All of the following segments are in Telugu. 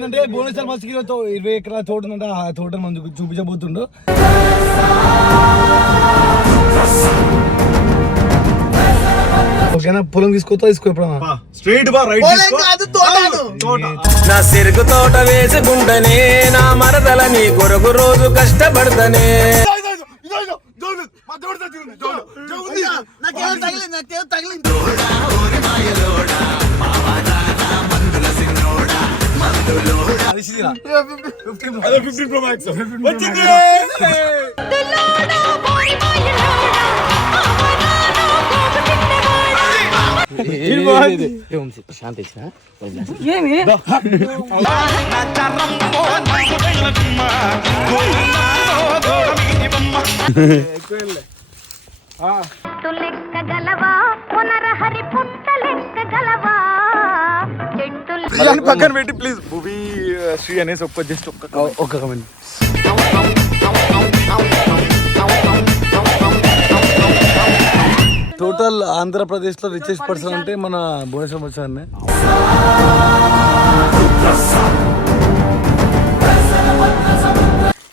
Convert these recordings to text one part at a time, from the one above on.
ఏంటంటే భువనేశ్వర్ మస్కి 20 ఎకరాల తోట ఉందంటే ఆ తోట మనం చూపించబోతుండో. ఓకేనా, పొలం తీసుకో ఎప్పుడన్నా స్ట్రైట్ బా రైట్ నా చెరుకు తోట వేసుకుంటనే నా మరదల నీ కొరకు రోజు కష్టపడతనే. శాంతి పక్కన పెట్టి ప్లీజ్ భూమి శ్రీ అనేసి జస్ట్ ఒక్క కమెంట్. టోటల్ ఆంధ్రప్రదేశ్ లో రిచెస్ట్ పర్సన్ అంటే మన భువనేశ్వర్ వచ్చారనే.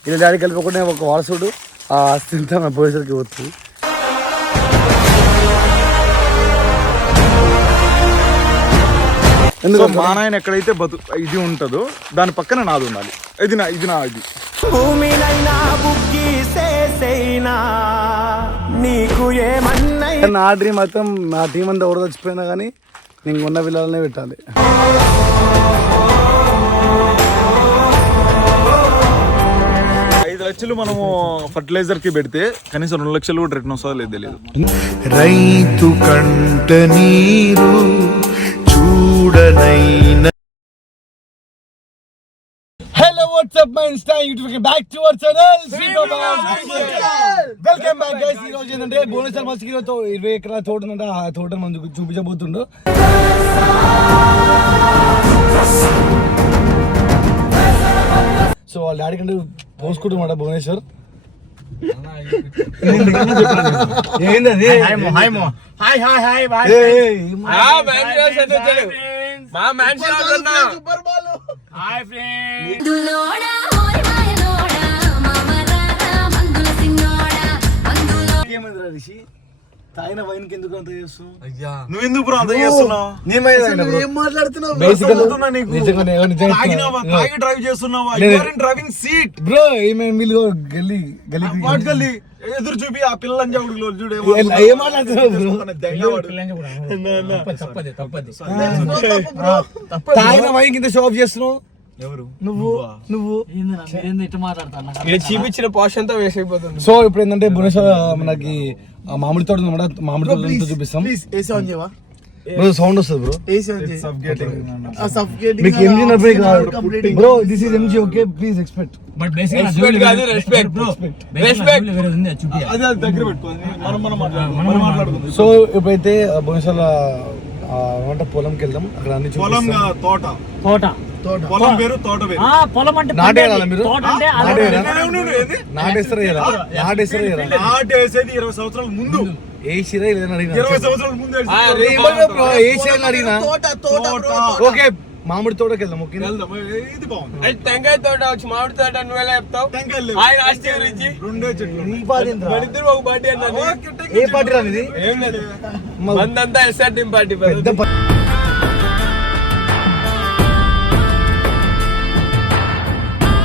ఇలా డాడీ కలిపకుండా ఒక వారసుడు ఆ ఆస్తి మన భువనేశ్వర్కి పోతుంది. ఎందుకంటే మా నాయన ఎక్కడైతే ఇది ఉంటుందో దాని పక్కన నాది ఉండాలి. ఇది నీకు ఏమన్నా నా డ్రీమ్ మొత్తం నా టీం అంతా ఎవరు చచ్చిపోయినా కానీ నేను ఉన్న విలాలనే పెట్టాలి. 5 లక్షలు మనము ఫర్టిలైజర్ కి పెడితే కనీసం 2 లక్షలు కూడా రిటర్న్ వస్తుందో లేదు తెలియదు. రైతు కంట నీరు చూడనైన. Hello, what's up my Insta YouTube, back to our channel. Welcome back guys. ఈ రోజు ఏంటంటే భువనేశ్వర్ మస్కి 20 ఎకరాల తోట ఉందంటే ఆ తోట మనం చూపించబోతుండో. సో వాళ్ళ డాడీ కంటే పోసుకుంటున్నమాట భువనేశ్వర్. ఏంటది రిషి తాగిన వైన్ కి ఎందుకు అంత చేస్తున్నావు? నువ్వు ఎందుకు బ్రో అంత చేస్తున్నావు? ఏం మాట్లాడుతున్నావు? డ్రైవ్ చేస్తున్నావా? డ్రైవింగ్ సీట్ బ్రో గల్లీ గల్లీ ఎదురు చూపి ఆ పిల్లని చౌడులో చూడు ఏం మాట్లాడుతున్నావు తాగిన వైన్ కింద షాప్ చేస్తున్నావు. నువ్వు చూపించిన పాష్ అంతా వేస్ట్ అయిపోతుంది. సో ఇప్పుడు ఏంటంటే భువనేశ్వర్ మనకి మామిడి తోట మామిడి తోట చూపిస్తాం. సౌండ్ వస్తుంది బ్రో. మీకు MG bro this is MG okay please expect. So ఇప్పుడైతే భువనేశ్వర్ పొలంకి వెళ్దాం. అక్కడ అన్ని పొలం పేరు తోట పేరు. నాటేయాలా మీరు? నాటేస్తారా? నాటేసేది 20 సంవత్సరాల ముందు. ఏసిరా లేదని అడిగినా. 20 సంవత్సరాల ముందు అడిగినా. ఓకే మామిడి తోటకి వెళ్దాం. ఓకే ఇది బాగుంది. టెంకాయ తోట వచ్చి మామిడి తోట నువ్వెలా చెప్తావు? ఆయన ఆస్తి గురించి 2 చెట్లు. ఒక పార్టీ అన్నది. ఏ పార్టీ రానిది? ఏం లేదు, మందంతా ఎస్ఆర్ టీం పార్టీ.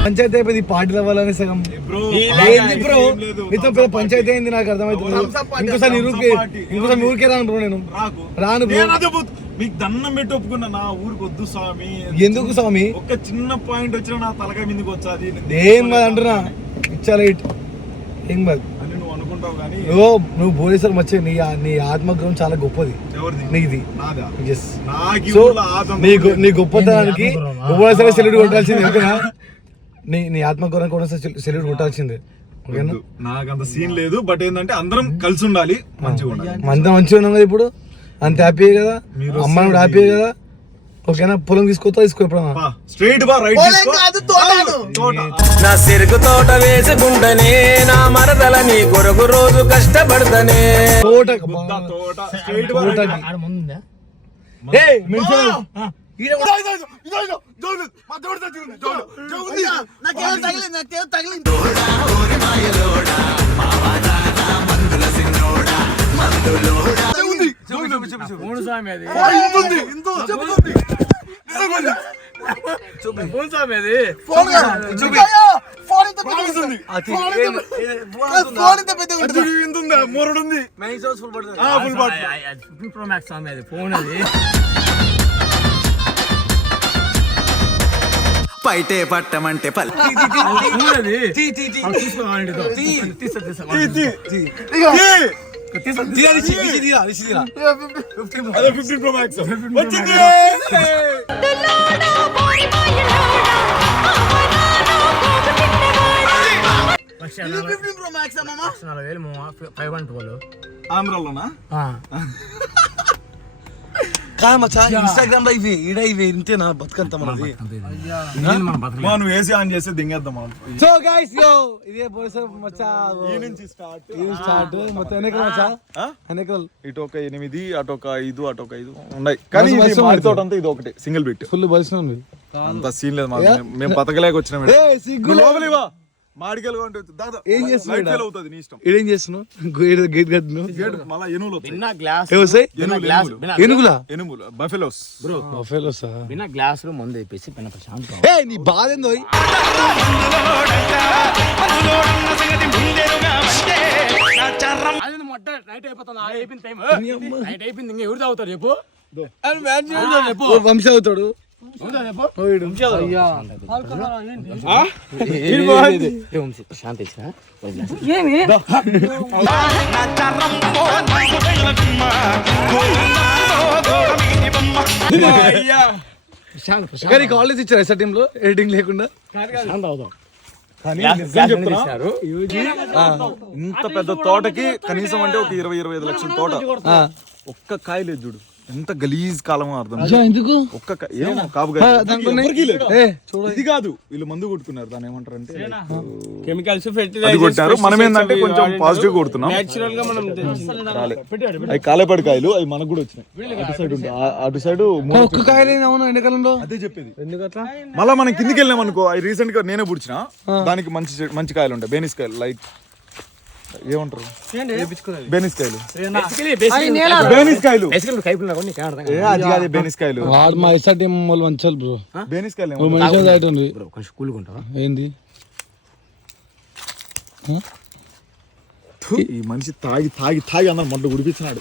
పంచాయతీ అయిపోయింది పార్టీల వల్లనే సగం. బ్రో పంచాయతీ అయింది నాకు అర్థమవుతుంది. ఇంకోసారి మీ ఊరికే రాను బ్రో. నేను రాను బ్రో. మీకు దండం పెట్టి ఒప్పుకున్నా నా ఊరికి వద్దు స్వామి. ఎందుకు స్వామి? ఒక చిన్న పాయింట్ వచ్చినా నా తలకాయ మీదకి వచ్చాది. ఏం కాదు అంటున్నా. ఇచ్చాలా ఏం కాదు అని నువ్వు అనుకుంటావు కానీ నువ్వు భువనేశ్వర్ మచ్చే నీ ఆత్మగౌరవం చాలా గొప్పది. నీది నీ గొప్పతనానికి భువనేశ్వర్ సెల్యూట్ కొట్టాల్సింది. ఎందుకన్నా నీ ఆత్మగౌరవం కూడా సెల్యూట్ కొట్టాల్సిందే. నాకంత సీన్ లేదు. బట్ ఏంటంటే అందరం కలిసి ఉండాలి, మంచిగా ఉండాలి. అంత మంచిగా ఉన్నాం కదా ఇప్పుడు. అంత హ్యాపీ కదా, అమ్మ హ్యాపీ కదా. ఓకేనా, పొలం తీసుకో ఎప్పుడన్నా స్ట్రైట్ బా రైట్ నా చెరుకు తోట వేసుకుంటనే నా మరదల నీ కొరకు రోజు కష్టపడతనే. మూడు స్వామి అది మూడు స్వామి అది మూరుడుంది ప్రో మ్యాక్స్ స్వామి అది ఫోన్ అది పైటే పట్టమంటే పల్లి ఆంధ్రాలోనా కాదు మచ్చా ఇన్స్టాగ్రామ్ లో ఇవి ఇంతేనా బతుకంతా మనది మనం ఏసీ ఆన్ చేస్తే దింగేద్దాం మనం సో గైస్ యో ఇదే బాయ్స్ మచ్చా ఈ నుంచి స్టార్ట్ మొత్తం ఎన్ని ఎకరాలు మచ్చా ఎన్ని ఎకరాలు ఇటు ఒక 8 అటు ఒక 5 అటు ఒక 5 ఉన్నాయి కానీ ఇది మాడి తోట అంతా ఇది ఒకటి సింగిల్ బిట్ ఫుల్ బల్స్ ఉంది అంత సీన్ లేదు మాకు మేము బతకలేక వచ్చినాం ఏయ్ సిగ్గు లోపలివా మాడికెళ్ళగా ఉంటే దాదా ఏం చేస్తున్నావు లైట్ ఫెయిల్ అవుతది నీ ఇష్టం ఏం చేస్తున్నావు గేట్ గడ్ను గేట్ మళ్ళా ఎనుములు వస్తాయి బిన్నా గ్లాస్ ఏవసాయ్ ఏనుగులా ఎనుములు బఫెలోస్ బ్రో బఫెలోసా బిన్నా గ్లాస్ లో మందు వేపేసి బిన్నా ప్రశాంతం ఏయ్ నీ బాధ ఏందో అది మొట్ట నైట్ అయిపోతుంది అయిపోయింది టైం నైట్ అయిపోయింది ఇంకా ఎవరు తాగుతారు చెప్పు చెప్పు వంశీ అవుతాడు శాంతి కానీ కాలేజ్ ఇచ్చారు ఎస్ఆర్ టీమ్ లో ఎడిటింగ్ లేకుండా ఇంత పెద్ద తోటకి కనీసం అంటే ఒక 20-25 లక్షల తోట ఒక్క కాయ లేదు చూడు ఎంత గలీజ్ కాలం అర్థం ఎందుకు ఒక్క ఏమో కాపు ఇది కాదు వీళ్ళు మందు కొట్టుకున్నారు దాని ఏమంటారు అంటే కెమికల్స్ అది కొట్టారు మనం ఏంటంటే కొంచెం పాజిటివ్ కొడుతున్నాం నేచురల్ గా మనం రాలే అవి కాలేపడి కాయలు అవి మనకు కూడా వచ్చినాయి అటు సైడ్ ఉంటాయి అటు సైడ్ ఒక్క కాయలు అవును ఎండాకాలంలో అదే చెప్పేది మళ్ళీ మనం కిందికి వెళ్ళాం అనుకో అవి రీసెంట్ గా నేనే పుడిచిన దానికి మంచి కాయలు ఉంటాయి బేనిస్ కాయలు లైక్ ఏమంటారు బేనిస్ కాయలు అది కాదు బేనిస్ కాయలు వాడు మా ఎస్ఆర్ టీమ్ వాళ్ళు మంచి బ్రో బేనిస్ కాయలు మంచిగా లైట్ ఉంది కొంచెం కూల్గా ఉంటావా ఏంది ఈ మనిషి తాగి తాగి తాగి అందరు మొట్ట గుడిపించినాడు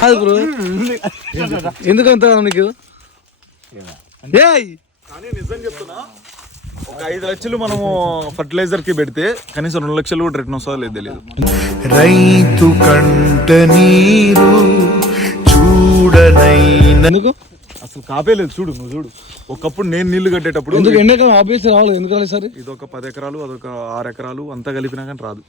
కాదు బ్రో ఎందుకంత నీకు ఏయ్ కానీ నిజం చెప్తున్నా ఒక 5 లక్షలు మనము ఫర్టిలైజర్ కి పెడితే కనీసం 2 లక్షలు కూడా రిటర్న్ వస్తుందో లేదు తెలియదు రైతు కంట నీరు చూడనైన ఎందుకు అసలు కాపేలేదు చూడు నువ్వు చూడు ఒకప్పుడు నేను నీళ్లు కట్టేటప్పుడు ఎందుకు ఎండాకాలం ఆబ్వియస్ రావాలి ఎందుకు రాలేదు సార్ ఇది ఒక 10 ఎకరాలు అదొక 6 ఎకరాలు అంతా కలిపినా కానీ రాదు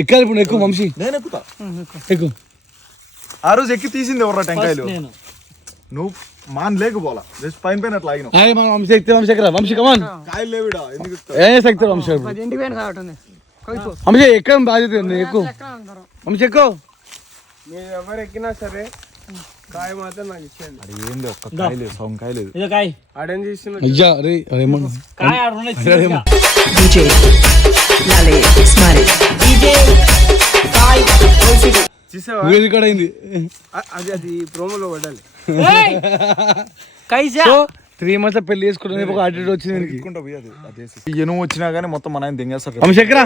ఎక్కాలి ఇప్పుడు ఎక్కువ వంశీ నేను ఎక్కుతా ఎక్కువ ఆ రోజు ఎక్కి తీసింది ఎవర్రా టెంకాయలు నువ్వు మాన్ లేకపోలా జస్ట్ పైన పైన అట్లా ఆగినావు హాయ్ మన వంశీ ఎక్కితే వంశీ ఎక్కరా వంశీ కమాన్ కాయలు లేవిడా ఎందుకు ఎక్కుతావు? ఏ ఎక్కితే వంశీ వంశీ ఎక్కడం బాధ్యత ఉంది ఎక్కువ వంశీ ఎక్కువ మీరు ఎవరు ఎక్కినా సరే కాయ మాత్రం నాకు ఇచ్చేయండి అది ఏంది ఒక్క కాయ లేదు సగం కాయ లేదు ఆడేం చేస్తున్నా అయ్యా అరే అరేమన్నా కాయ ఆడున్నా DJ Lale Smile DJ Kai Olsidu చూసావా వేది కూడా అయింది అది ప్రోమోలో పడాలి సో 3 months పెళ్లి చేసుకోవడానికి ఒక అటెండ్ వచ్చింది దీనికి ఎక్కుంటా పోయి అది అదేసి ఈ ఎనుము వచ్చినా కానీ మొత్తం మన ఆయన దింగేస్తాడు వంశీ ఎక్కరా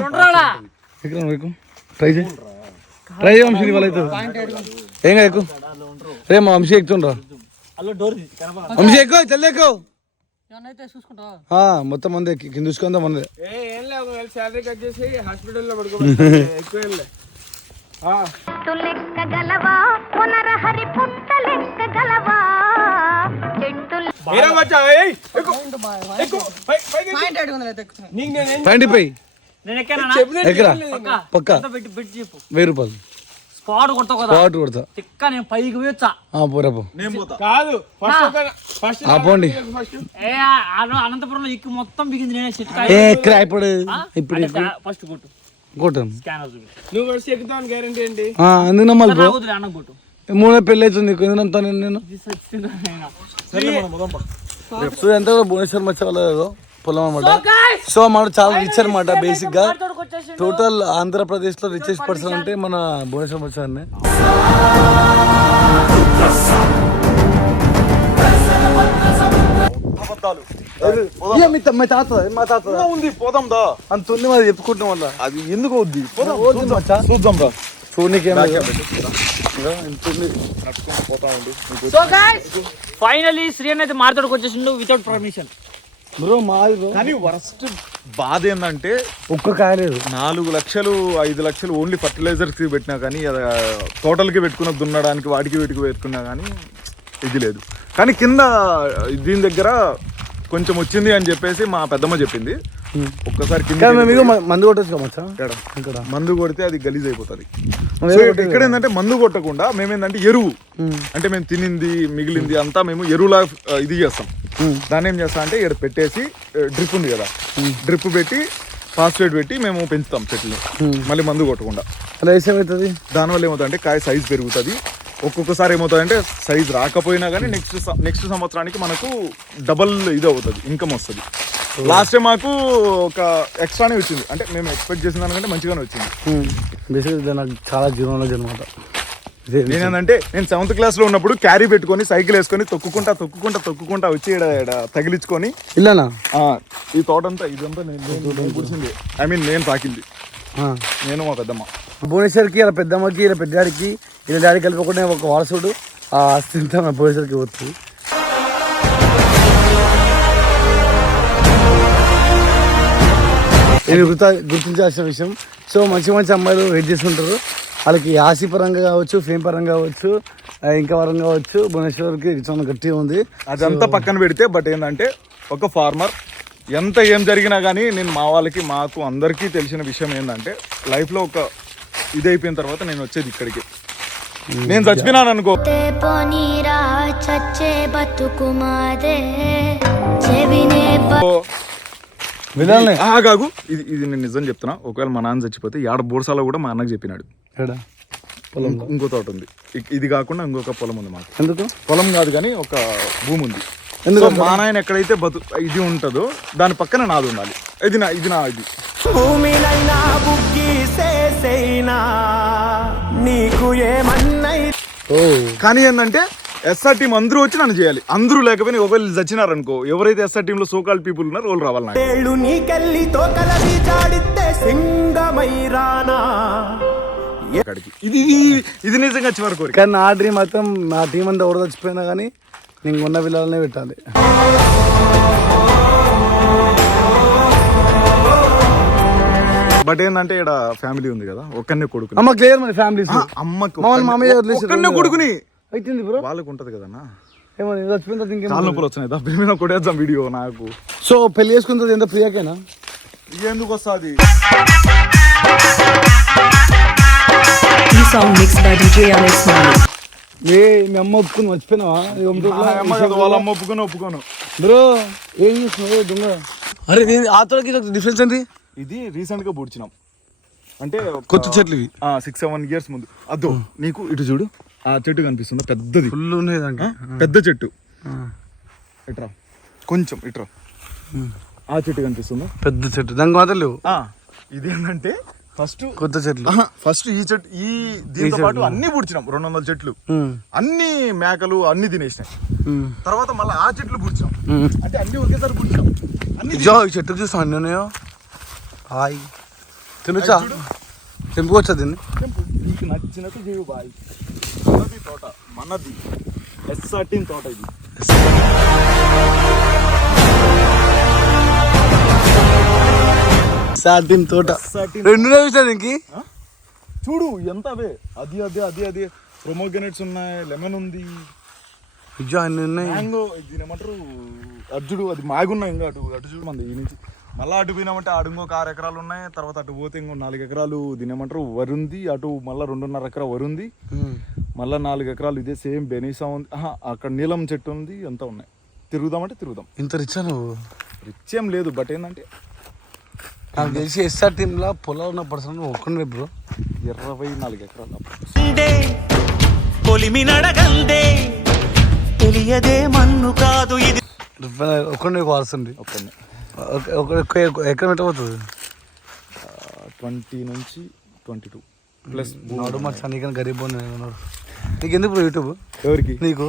ఎక్కరా నువ్వు ఎక్కువ ట్రై చేయి వంశీ నీ వాళ్ళైతే ఏం కాదు ఎక్కువ రే మా వంశీ ఎక్కుతుండ్రా వంశీ ఎక్కువ జల్ది ఎక్కువ మొత్తం మంది కింద చూసుకుందా మంది ఏం లేదు శాలరీ కట్ చేసి హాస్పిటల్లో పడుకోబెట్టాలి ఎక్కువ ఏం లేదు లెక్కగలవా పునరహరి పుట్ట లెక్కగలవా చెట్టులు పైన పై నేను ఎక్కానా ఎక్కరా పక్క పెట్టి పెట్టి చెప్పు 1000 రూపాయలు స్పాట్ కొడతావు కదా స్పాట్ కొడతా తిక్క నేను పైకి పోయొచ్చా పోరా పో నేను పోతా. కాదు ఫస్ట్ పోండి ఏ అనంతపురంలో ఇక్కి మొత్తం బిగింది నేనే సెట్ ఎక్కడ ఇప్పుడు ఇప్పుడు ఫస్ట్ కొట్టు కొట్టాను స్కానర్ చూపి నువ్వు ఫస్ట్ ఎక్కుతావు గ్యారంటీ ఏంటి ఎందుకు నమ్మాలి బ్రో రాగుతులే అన్న కొట్టు 3 పెళ్ళి అవుతుంది నీకు ఎందుకు నమ్ముతాను నేను సర్లే మనం పోదాం పా. సో ఎంత కూడా భువనేశ్వర్ మచ్చ వాళ్ళదో పొలం అనమాట సో మన చాలా రిచ్ అనమాట బేసిక్ గా టోటల్ ఆంధ్రప్రదేశ్ లో రిచెస్ట్ పర్సన్ అంటే మన భువనేశ్వర్ మచ్చ అన్నే అబద్ధాలు. మా తాత ఇంకా ఉంది పోదాం దా. అంత ఉంది మరి చెప్పుకుంటాం వల్ల అది ఎందుకు వద్ది పోదాం పోదాం మచ్చా. చూద్దాం రా. చూడనీకేం నడుచుకుంటూ పోతా ఉండు. సో గైస్ ఫైనల్లీ శ్రీ అన్న అయితే మార్కెట్కి వచ్చేసిండు వితౌట్ పర్మిషన్ బ్రో మాది బ్రో కానీ వరస్ట్ బాధ ఏంటంటే ఒక్క కాయలేదు 4 లక్షలు 5 లక్షలు ఓన్లీ ఫర్టిలైజర్స్ కి పెట్టినా కానీ టోటల్ కి పెట్టుకున్న దున్నడానికి వాటికి వీటికి పెట్టుకున్నా కానీ ఇది లేదు. కానీ కింద దీని దగ్గర కొంచెం వచ్చింది అని చెప్పేసి మా పెద్దమ్మ చెప్పింది. ఒక్కసారి కింద మందు కొట్టచ్చు మచ్చా ఇక్కడ మందు కొడితే అది గలీజ్ అయిపోతుంది. ఇక్కడ ఏంటంటే మందు కొట్టకుండా మేమేంటంటే ఎరువు అంటే మేము తినింది మిగిలింది అంతా మేము ఎరువులా ఇది చేస్తాం. దాన్ని ఏం చేస్తాం అంటే ఇక్కడ పెట్టేసి డ్రిప్ ఉంది కదా డ్రిప్ పెట్టి ఫాస్ఫేట్ పెట్టి మేము పెంచుతాం చెట్లు మళ్ళీ మందు కొట్టకుండా. అలా ఏమవుతుంది దానివల్ల ఏమవుతుంది అంటే కాయ సైజ్ పెరుగుతుంది. ఒక్కొక్కసారి ఏమవుతుంది అంటే సైజ్ రాకపోయినా కానీ నెక్స్ట్ సంవత్సరానికి మనకు డబల్ ఇది అవుతుంది ఇన్కమ్ వస్తుంది. లాస్ట్ టైం మాకు ఒక ఎక్స్ట్రానే వచ్చింది అంటే మేము ఎక్స్పెక్ట్ చేసిన దానికంటే మంచిగానే వచ్చింది. బేసిక్గా నాకు చాలా జీవనంలో అనమాట. నేనేంటంటే నేను 7th క్లాస్ లో ఉన్నప్పుడు క్యారీ పెట్టుకొని సైకిల్ వేసుకొని తొక్కుకుంటా వచ్చి ఇక్కడ తగిలించుకొని ఇలానా ఈ తోటంతా ఇదంతా నేను కూర్చుంది నేను తాకింది నేను మా పెద్దమ్మ. భువనేశ్వర్కి ఇలా పెద్దమ్మకి ఇలా పెద్దాడికి ఇలా డాడీ కలిపకుండా ఒక వారసుడు ఆ ఆస్తి అంతా మా భువనేశ్వర్కి పోతుంది. ఇది గుర్తించాల్సిన విషయం. సో మంచి మంచి అమ్మాయిలు వెయిట్ చేస్తుంటారు. వాళ్ళకి ఆశీ పరంగా కావచ్చు ఫేమ్ పరంగా కావచ్చు ఇంకా పరంగా కావచ్చు భువనేశ్వర్కి చాలా గట్టిగా ఉంది. అదంతా పక్కన పెడితే బట్ ఏంటంటే ఒక ఫార్మర్ ఎంత ఏం జరిగినా కానీ నేను మా వాళ్ళకి మాకు అందరికీ తెలిసిన విషయం ఏంటంటే లైఫ్లో ఒక ఇది అయిపోయిన తర్వాత నేను వచ్చేది ఇక్కడికి. నేను చచ్చిపోయినాను అనుకో కాగు ఇది నేను నిజం చెప్తున్నా. ఒకవేళ మా నాన్న చచ్చిపోతే ఏడ బోర్సాలో కూడా మా అన్నకు చెప్పినాడు. ఇంకో తోట ఉంది ఇది కాకుండా ఇంకొక పొలం ఉంది మాకు. ఎందుకు పొలం కాదు కానీ ఒక భూమి ఉంది. మా నాయన ఎక్కడైతే ఇది ఉంటుందో దాని పక్కన నాది ఉండాలి. ఇది నా ఇది కానీ ఏంటంటే ఎస్ఆర్ టీం అందరూ వచ్చి నన్ను చేయాలి. అందరూ లేకపోయినా ఒకవేళ చచ్చినారనుకో ఎవరైతే ఎస్ఆర్ టీంలో సోకాల్ పీపుల్ ఉన్నారో వాళ్ళు రావాలి. ఇది నిజంగా చివరి కోరిక. కానీ నా డ్రీమ్ మొత్తం నా టీం అంతా ఎవరు చచ్చిపోయినా కానీ నేను ఉన్న పిల్లలనే పెట్టాలి. బట్ ఏంటంటే ఇక్కడ ఫ్యామిలీ ఉంది కదా ఒక్కనే కొడుకు అమ్మ క్లియర్ మరి ఫ్యామిలీస్ అమ్మకు మామయ్య ఒక్కనే కొడుకుని అవుతుంది బ్రో వాళ్ళకి ఉంటది కదన్నా. ఏమో చచ్చిపోయిన తర్వాత ఇంకేం కాళ్ళ నొప్పులు వచ్చినాయి దాని మీద కొట్టేద్దాం వీడియో నాకు. సో పెళ్లి చేసుకున్న తర్వాత ఎంత ప్రియాకేనా ఎందుకు వస్తుంది ఈ song mix by DJ Alex Smiley. మీ అమ్మ ఒప్పుకుని మర్చిపోయినావా వాళ్ళ అమ్మ ఒప్పుకోను బ్రో ఏం చేస్తున్నావు దొంగ. అరే ఆ తోటకి డిఫరెన్స్ ఏంటి? ఇది రీసెంట్ గా పూడ్చినాం అంటే కొత్త చెట్లు ఇవి 6-7 years ముందు. అదో నీకు ఇటు చూడు ఆ చెట్టు కనిపిస్తుందా పెద్దది ఫుల్ ఉన్నాయి దాంట్లో పెద్ద చెట్టు. ఇట్రా కొంచెం ఇట్రా ఆ చెట్టు కనిపిస్తుందా పెద్ద చెట్టు దానికి మాత్రం లేవు. ఇది ఏంటంటే ఫస్ట్ కొత్త చెట్లు ఫస్ట్ ఈ చెట్టు దీంతో పాటు అన్ని పూడ్చినాం 200 చెట్లు అన్ని మేకలు అన్ని తినేసినాయి. తర్వాత మళ్ళీ ఆ చెట్లు పూడ్చినాం అంటే అన్ని ఒకేసారి పూడ్చినాం. చెట్టు చూస్తాం అన్ని ఉన్నాయో హాయ్ తినొచ్చా తెంపుకోవచ్చా దీన్ని? నీకు నచ్చినట్టు జీవి బాయ్. మనది తోట మనది SR టీం తోట ఇది. సాటిన్ తోట 2 నిమిషాలు దీనికి చూడు ఎంత అవే అది ప్రొమోగ్రనేట్స్ ఉన్నాయి లెమన్ ఉంది అన్ని ఉన్నాయి మ్యాంగో దీని ఏమంటారు అర్జుడు అది మాగున్నాయి ఇంకా అటు చూడు మంది ఈ నుంచి మళ్ళీ అటు పోయినామంటే అటు ఇంకొక 6 ఎకరాలు ఉన్నాయి. తర్వాత అటు పోతే ఇంకో 4 ఎకరాలు దీనేమంటారు వరుంది. అటు మళ్ళీ 2.5 ఎకరా వరుంది. మళ్ళీ 4 ఎకరాలు ఇదే సేమ్ బెనీసా ఉంది. అక్కడ నీలం చెట్టు ఉంది. అంతా ఉన్నాయి. తిరుగుదామంటే తిరుగుదాం. ఇంత రిచ్చా నువ్వు? రిచ్ ఏం లేదు, బట్ ఏంటంటే నాకు తెలిసి ఎస్ఆర్ టీంలో పొలం ఉన్న పర్సన్ ఒక్కడే బ్రో. 24 ఎకరాలు. పొలిమి నడగందే తెలియదే మన్ను కాదు ఇది. ఒక్కడే కావాల్సింది. ఒక్కనే ఎక్కడ పెట్టబోతుంది? 20 నుంచి 22 ప్లస్. నాడు మా చనికని గరీబ్ ఉన్నాడు. నీకు ఎందుకు బ్రో యూట్యూబ్? ఎవరికి? నీకు.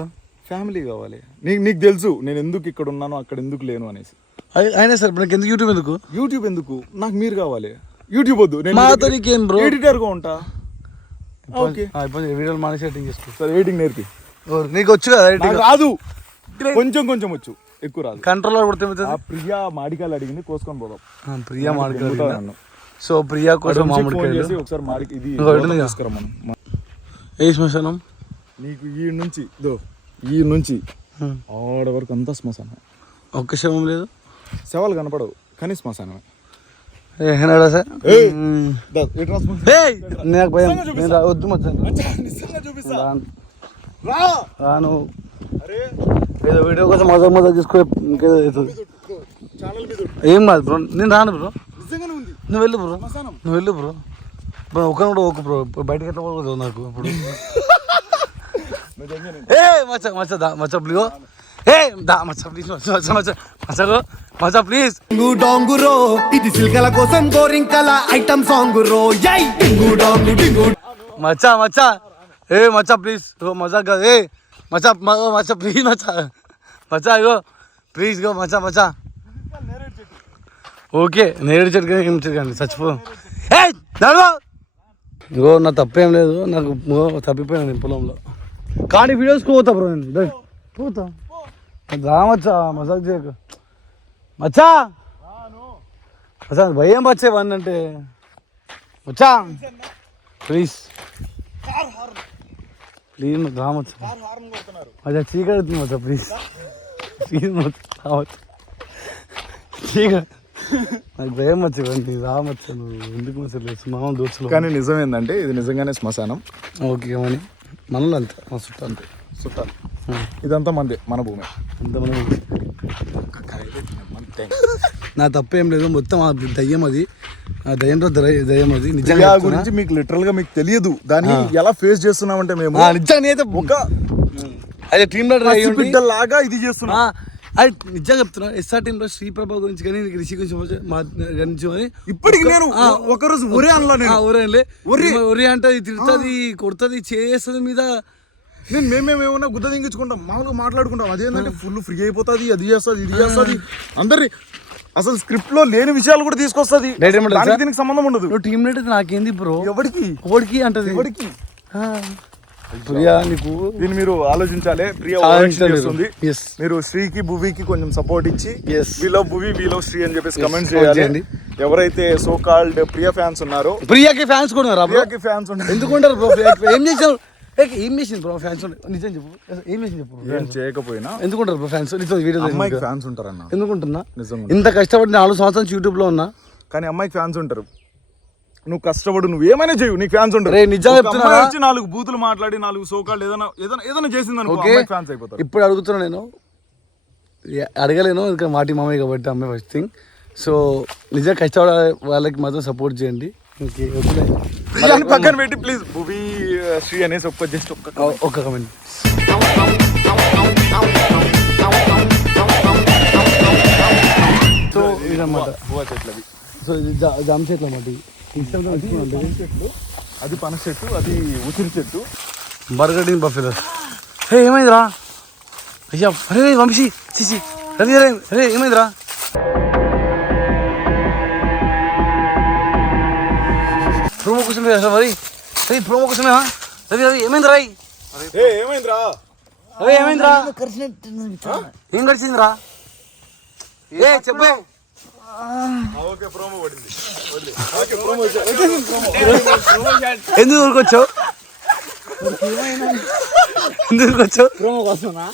ఫ్యామిలీ కావాలి. నీకు తెలుసు నేను ఎందుకు ఇక్కడ ఉన్నాను, అక్కడ ఎందుకు లేను అనేసి. అయినా సరే నాకు ఎందుకు యూట్యూబ్ ఎందుకు? యూట్యూబ్ ఎందుకు? నాకు మీరు కావాలి. యూట్యూబ్ వద్దు, నేను మాతో నీకేం బ్రో? ఎడిటర్గా ఉంటా. ఓకే, వీడియోలు మానేసి ఎడిటింగ్ చేసుకో. సరే ఎడిటింగ్ నేర్పి. నీకు వచ్చు కదా ఎడిటింగ్? రాదు, కొంచెం కొంచెం వచ్చు, ఎక్కువ రాదు. కంట్రోలర్ కొడితే ఆ ప్రియా మాడికాయలు అడిగింది, కోసుకొని పోదాం. ప్రియా మామిడికాయలు. సో ప్రియా కోసం మామిడికాయలు ఒకసారి మాడికి ఇది తీసుకురమ్మను. ఏ శ్మశానం? నీకు ఈ నుంచి ఆడ వరకు అంతా శ్మశానం. ఒక్క శవం లేదు, శవాలు కనపడవు, కానీ శ్మశానమే. ఏనాడా సార్? నాకు భయం, నేను వద్దు రాను. ఏదో వీడియో కోసం మజా తీసుకునే ఇంకేదో అవుతుంది. ఏం కాదు బ్రో, నేను రాను బ్రో. నువ్వు వెళ్ళు బ్రో. బ్రో ఒకరు కూడా ఓకే బ్రో. బయటకి ఎట్లా పోకూడదు నాకు ఇప్పుడు. మచ్చ ప్లీజ్. మచ్చ ప్లీజ్. డాంగురో ఇది సిల్కల కోసం గోరింకల ఐటమ్ సాంగ్ రో. యై డింగు డాంగు డింగు. మచ్చ ప్లీజ్. మజాక్ కాదు. మచ్చ ప్లీజ్. మచ్చ ఇగో ప్లీజ్ గో మచ్చ. ఓకే నేరేడు చెట్టు ఏం చెట్టు చచ్చిపో. ఇగో నా తప్పేం లేదు, నాకు తప్పిపోయాను పొలంలో. కానీ వీడియోస్కి పోతా బ్రో, నేను పోతా. రామచ్చా మజాక్ చేయకు. మచ్చా భయం వచ్చేవన్నీ అంటే. మచ్చా ప్లీజ్ రామచ్చా. Maccha చీకడుతుంది Maccha please. రావచ్చు నాకు భయం వచ్చేవండి. రామచ్చా నువ్వు ఎందుకు మచ్చలేదు మామ దోస్తులు. కానీ నిజం ఏంటంటే ఇది నిజంగానే శ్మశానం. ఓకే అని మనలో అంతే, మా చుట్టాలు ఇదంతా మంది, మన భూమి. నా తప్పేం లేదు, మొత్తం ఆ దయ్యం అది, ఆ దయ్యం అది. నిజంగా గురించి మీకు లిటరల్ గా మీకు తెలియదు, దాన్ని ఎలా ఫేస్ చేస్తున్నామంటే మేము నిజంగా ఒక అదే టీమ్ లీడర్ లాగా ఇది చేస్తున్నా. అది నిజంగా చెప్తున్నా. ఎస్ఆర్ టీంలో శ్రీప్రభ గురించి కానీ రిషి గురించి ఇప్పటికి నేను ఒకరోజు ఒరే అనలా. ఒరే అంటే తిడుతుంది, కొడుతుంది, చేస్తుంది మీద. నేను మేమేమన్నా గుద్ద దింగించుకుంటాం, మామూలుగా మాట్లాడుకుంటాం. అదేంటంటే ఫుల్ ఫ్రీ అయిపోతుంది, అది చేస్తుంది, ఇది చేస్తుంది. అందరి అసలు స్క్రిప్ట్ లో లేని విషయాలు కూడా తీసుకొస్తుంది. దీనికి సంబంధం ఉండదు. నువ్వు టీం లీడర్ నాకేంది బ్రో? ఎవరికి అంటది. ప్రియా నీకు దీన్ని మీరు ఆలోచించాలి. ప్రియా చేస్తుంది. మీరు శ్రీకి భువికి కొంచెం సపోర్ట్ ఇచ్చి వీలో భువి వీలో శ్రీ అని చెప్పేసి కమెంట్ చేయాలి. ఎవరైతే సో కాల్డ్ ప్రియా ఫ్యాన్స్ ఉన్నారో, ప్రియాకి ఫ్యాన్స్ కూడా ఉన్నారు. ప్రియాకి ఫ్యాన్స్ ఉన్నారు. ఎందుకుంటారు బ్రో? ఏం చేశారు? ఏం చేసింది బ్రో ఫ్యాన్స్? నిజం చెప్పు, ఏం చేసింది చెప్పు. ఏం చేయకపోయినా ఎందుకుంటారు బ్రో ఫ్యాన్స్? అమ్మాయికి ఫ్యాన్స్ ఉంటారన్న. ఎందుకుంటున్నా? ఇంత కష్టపడి 4 సంవత్సరాలు యూట్యూబ్ లో ఉన్నా, కానీ అమ్మాయికి ఫ్యాన్స్ ఉంటారు. నువ్వు కష్టపడు, నువ్వు ఏమైనా చేయు, నీకు ఫ్యాన్స్ ఉంటారు. నిజంగా చెప్తున్నా, 4 బూతులు మాట్లాడి 4 సోకాళ్ళు ఏదైనా చేసింది అనుకో, ఫ్యాన్స్ అయిపోతారు. ఇప్పుడు అడుగుతున్నా, నేను అడగలేను ఇంకా మాటి మామయ్య కాబట్టి అమ్మాయి ఫస్ట్ థింగ్. సో నిజంగా కష్టపడే వాళ్ళకి మాత్రం సపోర్ట్ చేయండి. పక్కన పెట్టి ప్లీజ్ భువి శ్రీ అనేసి ఒక్క కమెంట్. సో ఇదన్నమాట. సో ఇది జామ చెట్లు అన్నమాట. చెట్లు, అది పనస చెట్టు, అది ఉసిరి చెట్టు. బర్గడింగ్ బఫెలో. ఏమైందిరా అయ్యా? అరే వంశీ తీసి రవి అరే ఏమైందిరా? ప్రోమో కోసమే మరి ప్రోమో కోసమే రవి రవి ఏమైందిరా? ఏమైందిరా? అరే ఏమైందిరా? ఏం గడిచిందిరా? చెప్పే. ఎందుకు ఊరుకొచ్చావు? ప్రోమో కోసమా?